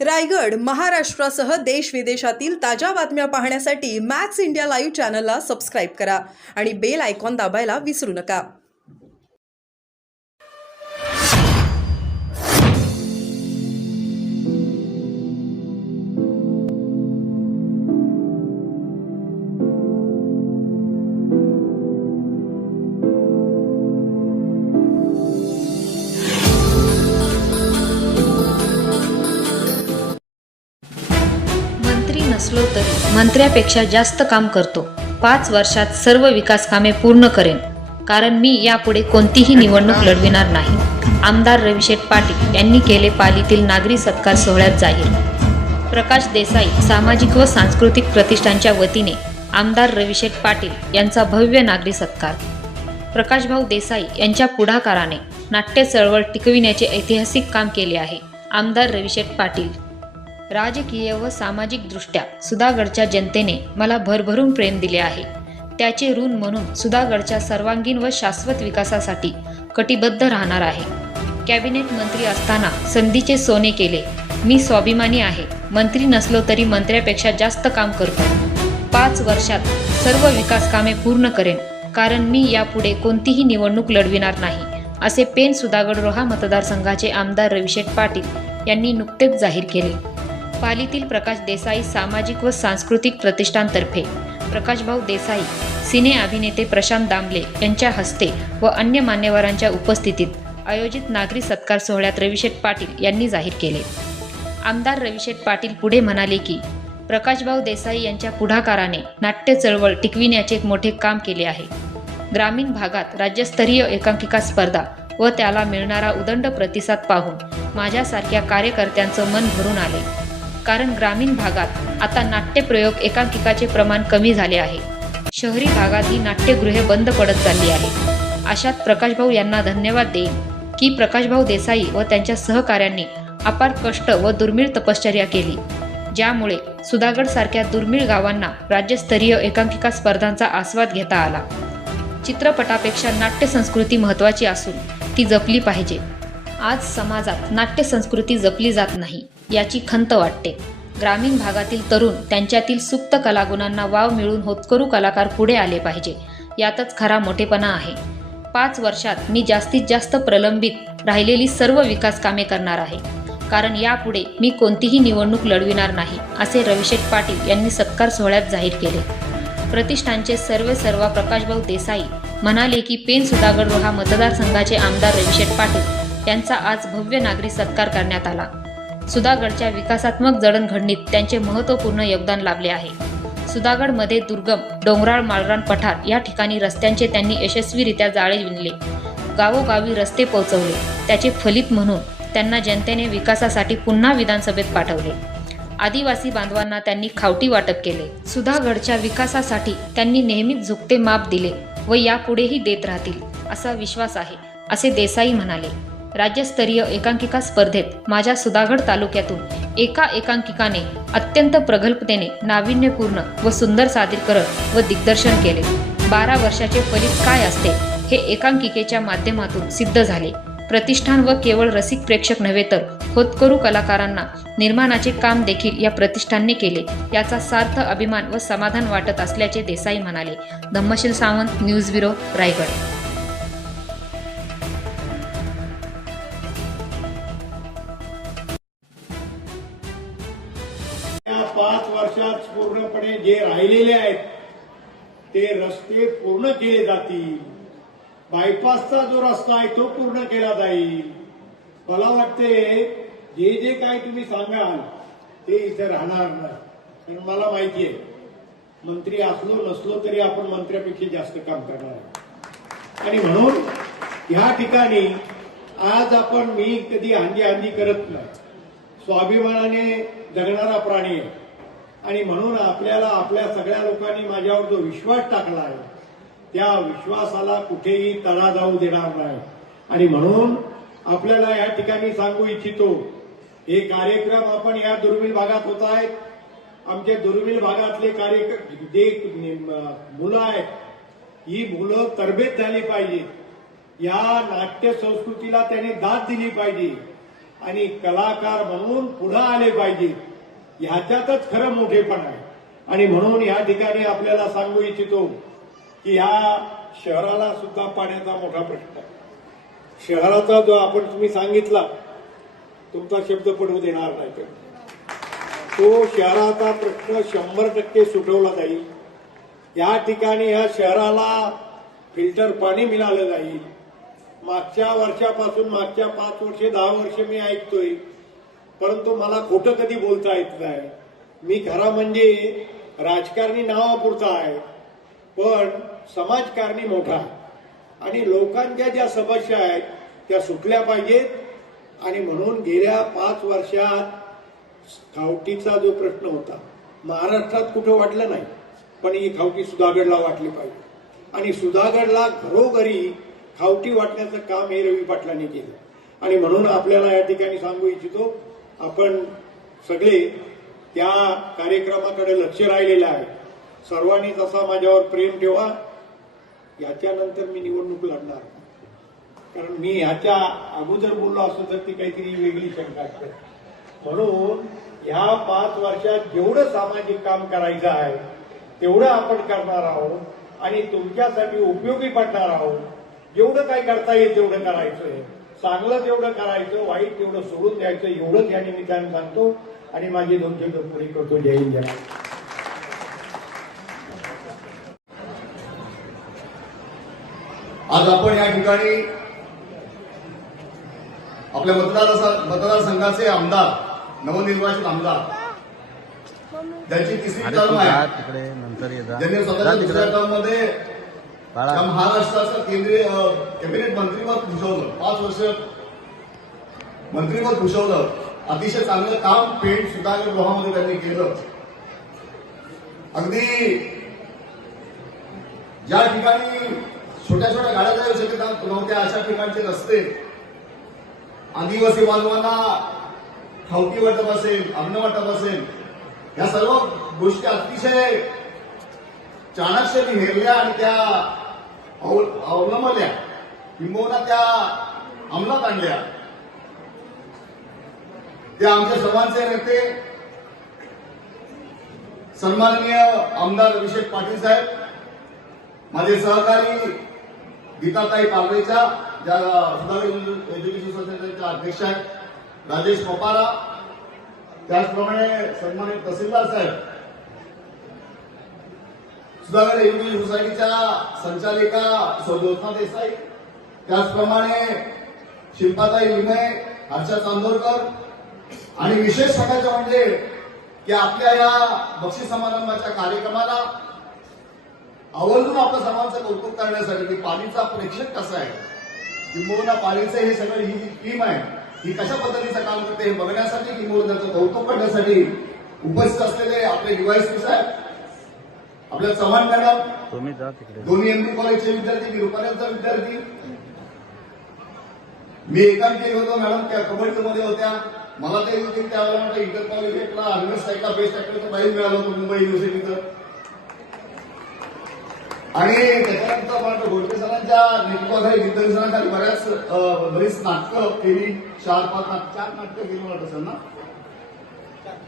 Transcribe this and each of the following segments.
रायगड, महाराष्ट्रासह देश विदेशातील ताज्या बातम्या पाहण्यासाठी मॅक्स इंडिया लाईव्ह चॅनलला सबस्क्राईब करा आणि बेल आयकॉन दाबायला विसरू नका. मंत्री नसलो तरी मंत्र्यापेक्षा जास्त काम करतो. 5 वर्षात सर्व विकास कामे पूर्ण करेन, कारण मी यापुढे कोणतीही निवडणूक लढविणार नाही. आमदार रविशेठ पाटील यांनी केले पालीतील नागरी सत्कार सोहळ्यात जाहीर. प्रकाश देसाई सामाजिक व सांस्कृतिक प्रतिष्ठानच्या वतीने आमदार रविशेठ पाटील यांचा भव्य नागरी सत्कार. प्रकाशभाऊ देसाई यांच्या पुढाकाराने नाट्य चळवळ टिकविण्याचे ऐतिहासिक काम केले आहे. आमदार रविशेठ पाटील. राजकीय व सामाजिक दृष्ट्या सुधागडच्या जनतेने मला भरभरून प्रेम दिले आहे. त्याचे ऋण म्हणून सुधागडच्या सर्वांगीण व शाश्वत विकासासाठी कटिबद्ध राहणार आहे. कॅबिनेट मंत्री असताना संधीचे सोने केले. मी स्वाभिमानी आहे. मंत्री नसलो तरी मंत्र्यापेक्षा जास्त काम करतो. 5 वर्षात सर्व विकास कामे पूर्ण करेन, कारण मी यापुढे कोणतीही निवडणूक लढविणार नाही, असे पेण सुधागड रोहा मतदारसंघाचे आमदार रविशेठ पाटील यांनी नुकतेच जाहीर केले. पालीतील प्रकाश देसाई सामाजिक व सांस्कृतिक प्रतिष्ठानतर्फे प्रकाशभाऊ देसाई, सिने अभिनेते प्रशांत दामले यांच्या हस्ते व अन्य मान्यवरांच्या उपस्थितीत आयोजित नागरी सत्कार सोहळ्यात रविशेठ पाटील यांनी जाहीर केले. आमदार रविशेठ पाटील पुढे म्हणाले की प्रकाशभाऊ देसाई यांच्या पुढाकाराने नाट्य चळवळ टिकविण्याचे एक मोठे काम केले आहे. ग्रामीण भागात राज्यस्तरीय एकांकिका स्पर्धा व त्याला मिळणारा उदंड प्रतिसाद पाहून माझ्यासारख्या कार्यकर्त्यांचं मन भरून आले, कारण ग्रामीण भागात आता नाट्यप्रयोग एकांकिकाचे प्रमाण कमी झाले आहे. शहरी भागात ही नाट्यगृहे बंद पडत चालली आहे. अशात प्रकाशभाऊ यांना धन्यवाद देईन की प्रकाशभाऊ देसाई व त्यांच्या सहकाऱ्यांनी अपार कष्ट व दुर्मिळ तपश्चर्या केली, ज्यामुळे सुधागडसारख्या दुर्मिळ गावांना राज्यस्तरीय एकांकिका स्पर्धांचा आस्वाद घेता आला. चित्रपटापेक्षा नाट्य संस्कृती महत्त्वाची असून ती जपली पाहिजे. आज समाजात नाट्य संस्कृती जपली जात नाही, याची खंत वाटते. ग्रामीण भागातील तरुण त्यांच्यातील सुप्त कलागुणांना वाव मिळून होतकरू कलाकार पुढे आले पाहिजे, यातच खरा मोठेपणा आहे. 5 वर्षात मी जास्तीत जास्त प्रलंबित राहिलेली सर्व विकास कामे करणार आहे, कारण यापुढे मी कोणतीही निवडणूक लढविणार नाही, असे रविशेठ पाटील यांनी सत्कार सोहळ्यात जाहीर केले. प्रतिष्ठानचे सर्वेसर्वा प्रकाशभाऊ देसाई म्हणाले की पेण सुधागड रोहा मतदारसंघाचे आमदार रविशेठ पाटील यांचा आज भव्य नागरी सत्कार करण्यात आला. सुधागडच्या विकासात्मक जडणघडणीत त्यांचे महत्त्वपूर्ण योगदान लाभले आहे. सुधागडमध्ये दुर्गम डोंगराळ माळरान पठार या ठिकाणी रस्त्यांचे त्यांनी यशस्वीरित्या जाळे विणले, गावोगावी रस्ते पोहोचवले. त्याचे फलित म्हणून त्यांना जनतेने विकासासाठी पुन्हा विधानसभेत पाठवले. आदिवासी बांधवांना त्यांनी खावटी वाटप केले. सुधागडच्या विकासासाठी त्यांनी नेहमीच झुकते माप दिले व यापुढेही देत राहतील असा विश्वास आहे, असे देसाई म्हणाले. राज्यस्तरीय एकांकिका स्पर्धेत माझ्या सुधागड तालुक्यातून एका एकांकिकाने अत्यंत प्रगल्भतेने नाविन्यपूर्ण व सुंदर सादरीकरण व दिग्दर्शन केले. 12 वर्षाचे फलित काय असते हे एकांकिकेच्या माध्यमातून सिद्ध झाले. प्रतिष्ठान व केवळ रसिक प्रेक्षक नव्हे तर होतकरू कलाकारांना निर्माणाचे काम देखील या प्रतिष्ठानने केले, याचा सार्थ अभिमान व समाधान वाटत असल्याचे देसाई म्हणाले. Dhammasheel Sawant, news bureau, Raigad. 5 वर्षात पूर्णपणे जे राहिलेले आहेत ते रस्ते पूर्ण केले जातील. बायपासचा जो रस्ता आहे तो पूर्ण केला जाईल. मला वाटते जे जे काय तुम्ही सांगाल ते इथे राहणार नाही, कारण मला माहिती आहे मंत्री असलो नसलो तरी आपण मंत्र्यापेक्षा जास्त काम करणार आहे. आणि म्हणून ह्या ठिकाणी आज आपण मी कधी हांजी करत नाही, स्वाभिमानाने जगणारा प्राणी आहे. आणि म्हणून आपल्याला आपल्या सगळ्या लोकांनी माझ्यावर जो विश्वास टाकला आहे त्या विश्वासाला कुठेही तडा जाऊ देणार नाही. आणि म्हणून आपल्याला या ठिकाणी सांगू इच्छितो, हे कार्यक्रम आपण या दुर्मिळ भागात होत आहेत. आमचे दुर्मिळ भागातले जे मुलं आहेत, ही मुलं तरबेज झाली पाहिजे. या नाट्य संस्कृतीला त्यांनी दाद दिली पाहिजे. आणि कलाकार म्हणून पुढे आले पाहिजे, ह्याच्यातच खरं मोठेपण आहे. आणि म्हणून या ठिकाणी आपल्याला सांगू इच्छितो की ह्या शहराला सुद्धा पाण्याचा मोठा प्रश्न आहे. शहराचा जो आपण तुम्ही सांगितला, तुमचा शब्द पडवू देणार नाही, तो शहराचा प्रश्न 100% सुटवला जाईल. या ठिकाणी ह्या शहराला फिल्टर पाणी मिळालं जाईल. मागच्या वर्षापासून मागच्या 5 वर्षे 10 वर्षे मी ऐकतोय, परंतु मला खोटं कधी बोलता येत नाही. मी खरा म्हणजे राजकारणी नावापुरता आहे, पण समाजकारणी मोठा आहे. आणि लोकांच्या ज्या समस्या आहेत त्या सुटल्या पाहिजेत. आणि म्हणून गेल्या 5 वर्षात खावटीचा जो प्रश्न होता महाराष्ट्रात कुठं वाटलं नाही, पण ही खावटी सुधागडला वाटली पाहिजे. आणि सुधागडला घरोघरी खावटी वाटण्याचं काम हे रवी पाटलांनी केलं. आणि म्हणून आपल्याला या ठिकाणी सांगू इच्छितो, आपण सगळे त्या कार्यक्रमाकडे लक्ष राहिलेलं आहे. सर्वांनी तसा माझ्यावर प्रेम ठेवा. याच्यानंतर मी निवडणूक लढणार, कारण मी ह्याच्या अगोदर बोललो असतो तर ती काहीतरी वेगळी शंका असते. म्हणून ह्या 5 वर्षात जेवढं सामाजिक काम करायचं आहे तेवढं आपण करणार आहोत आणि तुमच्यासाठी उपयोगी पडणार आहोत. जेवढं काय करता येईल तेवढं करायचं, चांगलं तेवढं करायचं, वाईट तेवढं सोडून द्यायचं, एवढंच या निमित्ताने सांगतो आणि माझी 2 शब्द पुरी करतो. जय हिंद, जय महाराष्ट्र. आज आपण या ठिकाणी आपल्या मतदारसंघाचे आमदार, नवनिर्वाचित आमदार, ज्यांची 3री टर्म आहे, ज्यांनी स्वतःच्या 2ऱ्या टर्म मध्ये या महाराष्ट्राचं केंद्रीय कॅबिनेट मंत्रीपद भूषवलं, 5 वर्ष मंत्रीपद भूषवलं. अतिशय चांगलं काम पेठ सुधागड गृहामध्ये त्यांनी केलं. अगदी ज्या ठिकाणी छोट्या छोट्या गाड्या जाऊ शकत नव्हत्या अशा ठिकाणचे रस्ते, आदिवासी बांधवांना खावटी वाटप असेल, अन्न वाटप असेल, या सर्व गोष्टी अतिशय चाणक्याने हेरल्या आणि त्या अवलंबल्या, किंबहुना त्या अंमलात आणल्या. ते आमच्या सर्वांचे नेते सन्माननीय आमदार अभिषेक पाटील साहेब, माझे सहकारी गीताताई पालरेच्या, ज्या सुधागड एज्युकेशन सोसायटीच्या अध्यक्ष आहेत, राजेश पपारा, त्याचप्रमाणे सन्मानित तहसीलदार साहेब, सुधागड एज्युकेशन सोसायटीच्या संचालिका ज्योत्ना देसाई, त्याचप्रमाणे शिल्पाताई लिमये, हर्षा चांदोरकर, आणि विशेष सांगायचं म्हणजे की आपल्या या बक्षीस समारंभाच्या कार्यक्रमाला आवर्जून आपल्या सर्वांचं कौतुक करण्यासाठी की पालीचा प्रेक्षक कसा आहे, किंबहुना पालीचं हे सगळं ही जी टीम आहे ही कशा पद्धतीचं काम करते हे बघण्यासाठी, किंबहुना त्याचं कौतुक करण्यासाठी उपस्थित असलेले आपले डीवायएसपी साहेब, आपल्या चव्हाण मॅडम, दोन्ही एमडी कॉलेजचे विद्यार्थी, मी रुपारेंचा विद्यार्थी, मी एकांकी होतो मॅडम त्या कबड्डीमध्ये होत्या. मला ते त्यावेळेला म्हटलं इंटर कॉलेज भेटला, अनवेस्ट साईडला बेस्ट ऍक्टरचं प्राईज मिळालं होतं मुंबई युनिव्हर्सिटीचं. आणि त्याच्यानंतर मला घोडके सरांच्या नेतृत्वाखाली विद्यार्थी सरांखाली बरीच नाटकं केली, 4 नाटकं केली मला सर ना,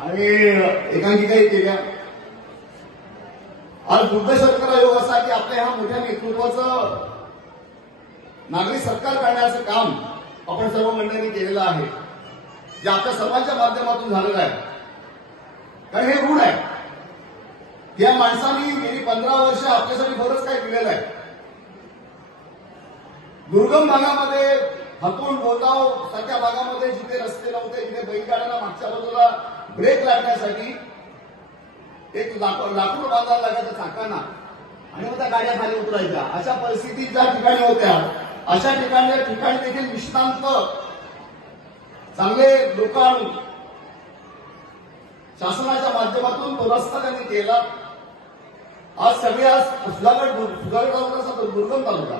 आणि एकांकिकाही केल्या. आज दुर्दैव सरकार योग असा की आपल्या ह्या मोठ्या नेतृत्वाचं नागरिक सरकार करण्याचं काम आपण सर्व मंडळींनी केलेलं आहे, जे आपल्या सर्वांच्या माध्यमातून झालेलं आहे. कारण हे ऋण आहे. या माणसांनी गेली 15 वर्ष आपल्यासाठी बरंच काही केलेलं आहे. दुर्गम भागामध्ये, हतून गोताव सारख्या भागामध्ये जिथे रस्ते नव्हते, जिथे बैलगाड्यांना मागच्या बाजूला ब्रेक लागण्यासाठी एक लाकूड बांधायला लागायचं चाकांना, आणि मग त्या गाड्या खाली उतरायच्या. अशा परिस्थिती ज्या ठिकाणी होत्या अशा ठिकाणी देखील निष्णांत चांगले लोक आणून शासनाच्या माध्यमातून तो रस्ता त्यांनी केला. आज सगळे सुधागड तालुका दुर्गम तालुका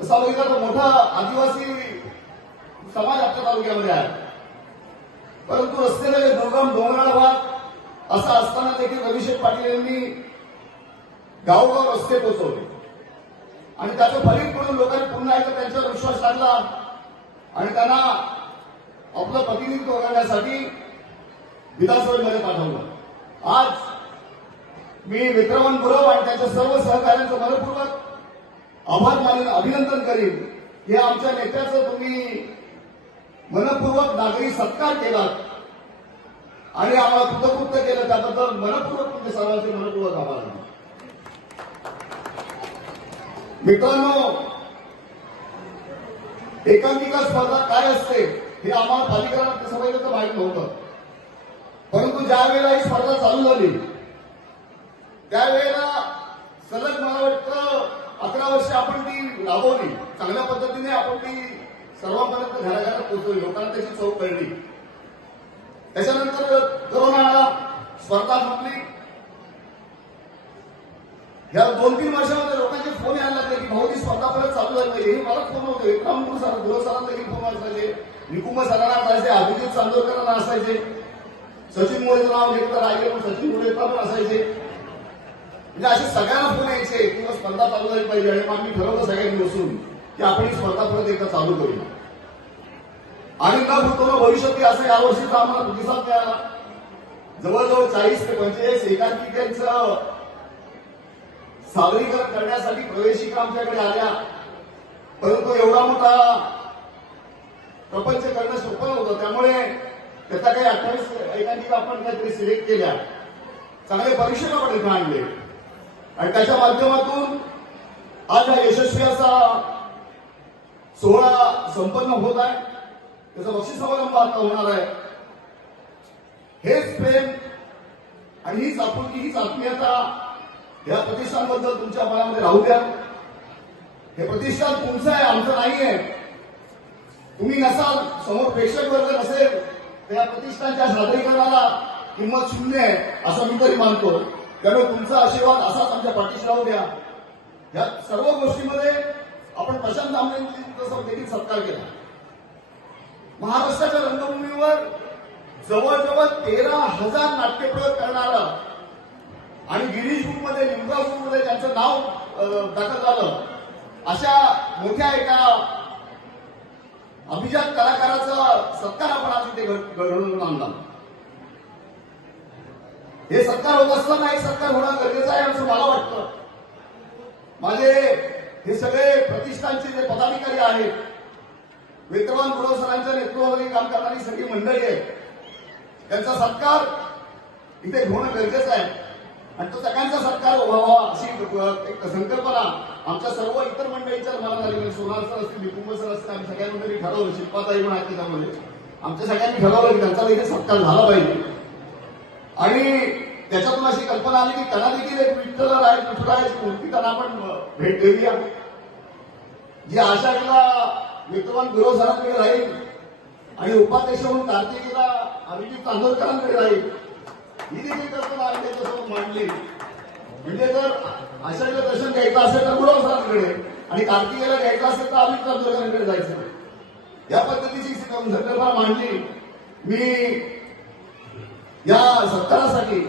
तसा बघितला तर मोठा आदिवासी समाज आपल्या तालुक्यामध्ये आहे, परंतु रस्त्याने दुर्गम डोंगराळ भाग असं असताना देखील अभिषेक पाटील यांनी गावोगाव रस्ते पोचवले आणि त्याचं फलित म्हणून लोकांनी पुन्हा एकदा त्यांच्यावर विश्वास टाकला आणि त्यांना आपलं प्रतिनिधित्व करण्यासाठी विधानसभेमध्ये पाठवलं। आज मी विक्रमन गुरव आणि त्यांच्या सर्व सहकाऱ्यांचं मनपूर्वक आभार मानेन, अभिनंदन करीन की आमच्या नेत्याचं तुम्ही मनपूर्वक नागरी सत्कार केलात आणि आम्हाला कृतकृत्य केलं, त्याबद्दल मनपूर्वक तुमचे सर्वांचे मनपूर्वक आभार मानतो। मित्रांनो, एकांकिका स्पर्धा काय असते हे आम्हाला प्राधिकरणात सभेला माहीत नव्हतं, परंतु ज्या वेळेला ही स्पर्धा चालू झाली त्यावेळेला सलग मला वाटतं 11 वर्ष आपण ती राबवली, चांगल्या पद्धतीने आपण ती सर्वांपर्यंत घराघरात पोहोचवली, लोकांना त्याची चव कळली। त्याच्यानंतर कोरोना आला, स्पर्धा संपली। या 2-3 वर्षामध्ये लोकांचे फोन यायला लागले की भाऊ ती स्पर्धा परत चालू झाली पाहिजे। हे मला फोन होते, विक्रम गुरव सरांना देखील फोन असायचे, निकुंभ सरांना असायचे, अभिजित चांदोरकरांना असायचे, सचिन मोरेचं नाव घेतलं राहिले म्हणून सचिन मोरेचा पण असायचे। म्हणजे असे सगळ्यांना फोन यायचे किंवा स्पर्धा चालू झाली पाहिजे आणि मग मी ठरवलं सगळ्यांनी बसून की आपण ही स्पर्धा परत एकदा चालू करूया। आणि न भूतपूर्व भविष्यात असं यावर्षीचा आम्हाला प्रतिसाद मिळाला। जवळजवळ 40 ते 45 एकांकिकांचं सादरीकरण करण्यासाठी प्रवेशिका आमच्याकडे आल्या, परंतु एवढा मोठा प्रपंच करणं सोपं नव्हतं, त्यामुळे त्याचा काही 28 एकांकिका आपण काहीतरी सिलेक्ट केल्या, चांगले परीक्षक आपण इथे आणले आणि त्याच्या माध्यमातून आज हा यशस्वी असा सोहळा संपन्न होत आहे। त्याचा बक्षीस समारंभ आता होणार आहे। हेच प्रेम आणि हीच आपुलकी, हीच आत्मीयता या प्रतिष्ठानबद्दल तुमच्या मनामध्ये राहू द्या। हे प्रतिष्ठान तुमचं आहे, आमचं नाहीये। तुम्ही नसाल, समोर प्रेक्षक वर्ग नसेल तर या प्रतिष्ठानच्या सादरीकरणाला किंमत शून्य आहे असं मी तरी मानतो। त्यामुळे तुमचा आशीर्वाद असाच आमच्या पाठीशी राहू द्या। या सर्व गोष्टीमध्ये आपण प्रशांत आंबेंचा देखील सत्कार केला। महाराष्ट्राच्या रंगभूमीवर जवळजवळ 13,000 नाट्यप्रयोग करणारं आणि गिरीश बुकमध्ये, लिंबा बुकमध्ये त्यांचं नाव दाखल झालं अशा मोठ्या एका अभिजात कलाकाराचा सत्कार आपण आज इथे घडवून आणला। हे सत्कार होत असताना एक सत्कार होणं गरजेचं आहे असं मला वाटतं। माझे हे सगळे प्रतिष्ठानचे जे पदाधिकारी आहेत, विक्रमन गुरव सरांच्या नेतृत्वाखाली काम करणारी सगळी मंडळी आहे, त्यांचा सत्कार इथे होणं गरजेचं आहे आणि तो सगळ्यांचा सत्कार व्हावा अशी एक संकल्पना आमच्या सर्व इतर मंडळींच्या मनात आली। सोनार सर असतील, निकुंभ सर असतील, आम्ही सगळ्या मंडळी ठरवलं, शिल्पाताई पण आहेत त्याच्यामध्ये, आमच्या सगळ्यांनी ठरवलं की त्यांचा देखील सत्कार झाला पाहिजे। आणि त्याच्यातून अशी कल्पना आली की त्यांना देखील एक विठ्ठलरायाची मूर्ती त्यांना आपण भेट देऊया, जी आषाढीला विक्रमन गुरव सरांकडे राहील आणि उपाध्यक्ष म्हणून कार्तिकीला अभिजित चांदोरकरांकडे राहील। ही देखील कल्पना आम्ही त्याच्यासोबत मांडली। म्हणजे जर आषाढीला दर्शन घ्यायचं असेल तर गुरव सरांकडे आणि कार्तिकेला घ्यायचं असेल तर अभिजित चांदोरकरांकडे जायचं, या पद्धतीची संकल्पना मांडली। मी या सत्कारासाठी